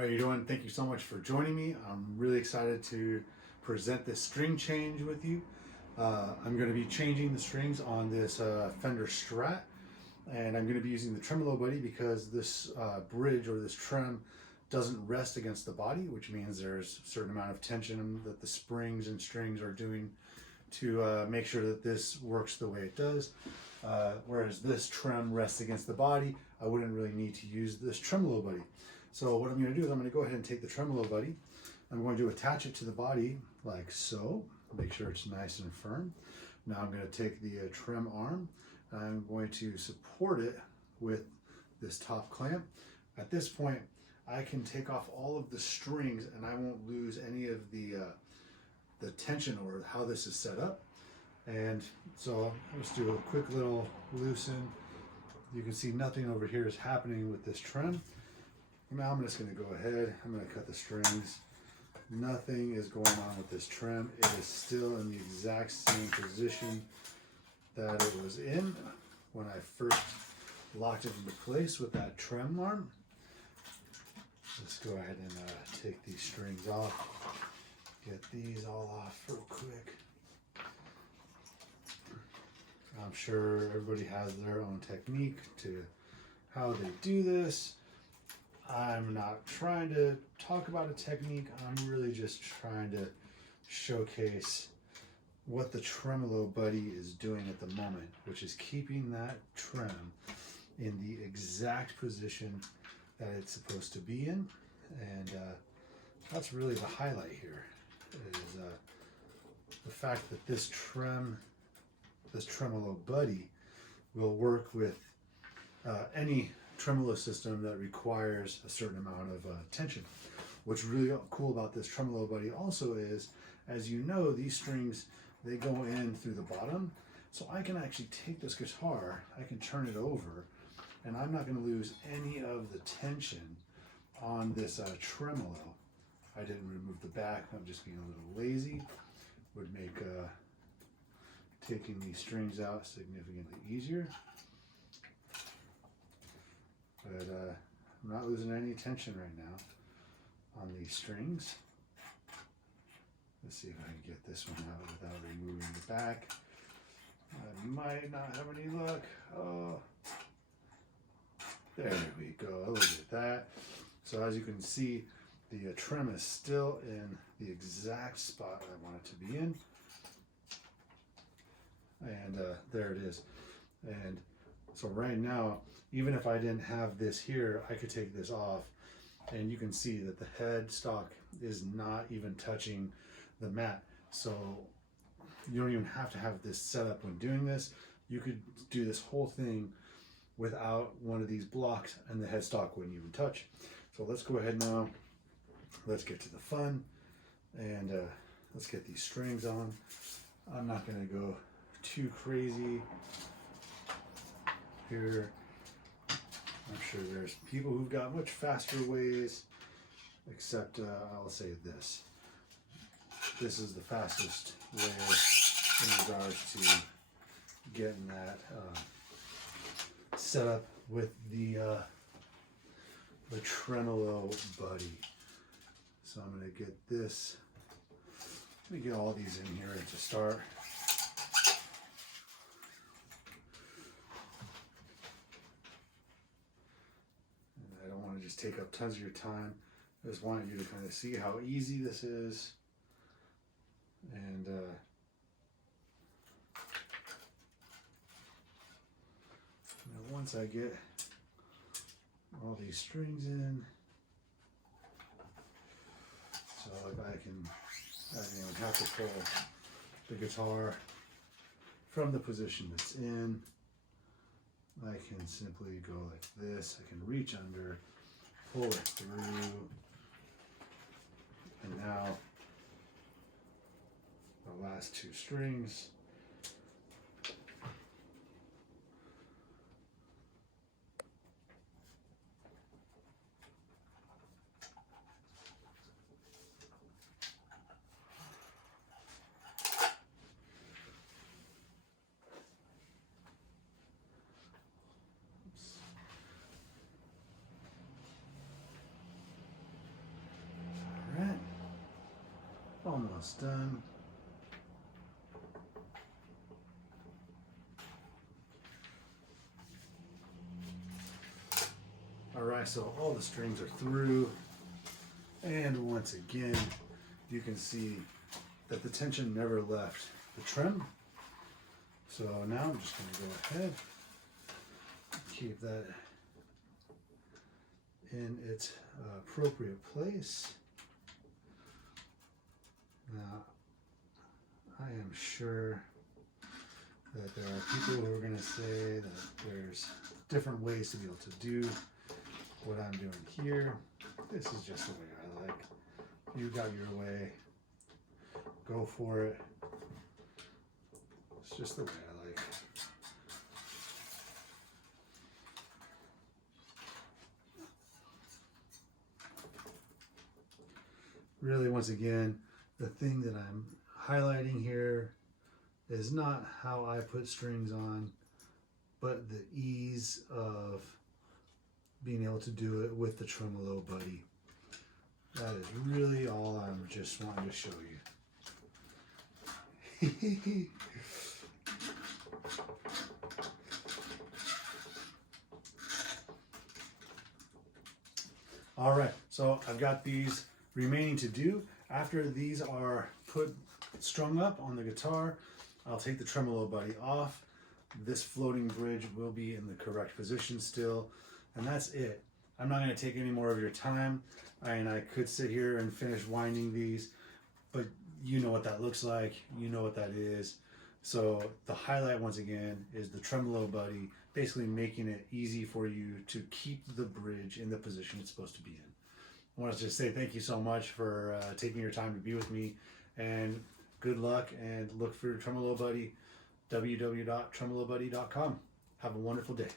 How are you doing? Thank you so much for joining me. I'm really excited to present this string change with you. I'm going to be changing the strings on this Fender Strat, and I'm going to be using the Tremolo Buddy because this bridge or this trem doesn't rest against the body, which means there's a certain amount of tension that the springs and strings are doing to make sure that this works the way it does. Whereas this trem rests against the body, I wouldn't really need to use this Tremolo Buddy. So what I'm going to do is I'm going to go ahead and take the Tremolo Buddy. I'm going to attach it to the body like so. Make sure it's nice and firm. Now I'm going to take the trem arm and I'm going to support it with this top clamp. At this point, I can take off all of the strings and I won't lose any of the tension or how this is set up. And so let's do a quick little loosen. You can see nothing over here is happening with this trem. Now I'm just going to go ahead, I'm going to cut the strings. Nothing is going on with this trem. It is still in the exact same position that it was in when I first locked it into place with that trem arm. Let's go ahead and take these strings off. Get these all off real quick. I'm sure everybody has their own technique to how they do this. I'm not trying to talk about a technique. I'm really just trying to showcase what the Tremolo Buddy is doing at the moment, which is keeping that trem in the exact position that it's supposed to be in. And that's really the highlight here, is the fact that this Tremolo Buddy will work with any tremolo system that requires a certain amount of tension. What's really cool about this Tremolo Buddy also is, as you know, these strings, they go in through the bottom. So I can actually take this guitar, I can turn it over, and I'm not going to lose any of the tension on this tremolo. I didn't remove the back, I'm just being a little lazy. Would make taking these strings out significantly easier. But I'm not losing any tension right now on these strings. Let's see if I can get this one out without removing the back. I might not have any luck. Oh, there we go. Look at that. So as you can see, the trem is still in the exact spot I want it to be in. And there it is. And so right now, even if I didn't have this here, I could take this off and you can see that the headstock is not even touching the mat. So you don't even have to have this set up when doing this. You could do this whole thing without one of these blocks and the headstock wouldn't even touch. So let's go ahead now. Let's get to the fun and let's get these strings on. I'm not going to go too crazy here. I'm sure there's people who've got much faster ways, except I'll say this. This is the fastest way in regards to getting that set up with the Tremolo Buddy. So I'm going to get this. Let me get all these in here to start. Just take up tons of your time. I just wanted you to kind of see how easy this is. And now once I get all these strings in, so if I don't even have to pull the guitar from the position it's in. I can simply go like this. I can reach under, pull it through, and now the last two strings. almost done. Alright, so all the strings are through, and once again you can see that the tension never left the trem. So now I'm just going to go ahead, keep that in its appropriate place. Now, I am sure that there are people who are going to say that there's different ways to be able to do what I'm doing here. This is just the way I like. You got your way, go for it. It's just the way I like. Really, once again, the thing that I'm highlighting here is not how I put strings on, but the ease of being able to do it with the Tremolo Buddy. That is really all I'm just wanting to show you. All right, so I've got these remaining to do. After these are strung up on the guitar, I'll take the Tremolo Buddy off. This floating bridge will be in the correct position still, and that's it. I'm not going to take any more of your time, and I could sit here and finish winding these, but you know what that looks like, you know what that is. So the highlight, once again, is the Tremolo Buddy, basically making it easy for you to keep the bridge in the position it's supposed to be in. I want to just say thank you so much for taking your time to be with me, and good luck, and look for Tremolo Buddy, www.tremolobuddy.com. Have a wonderful day.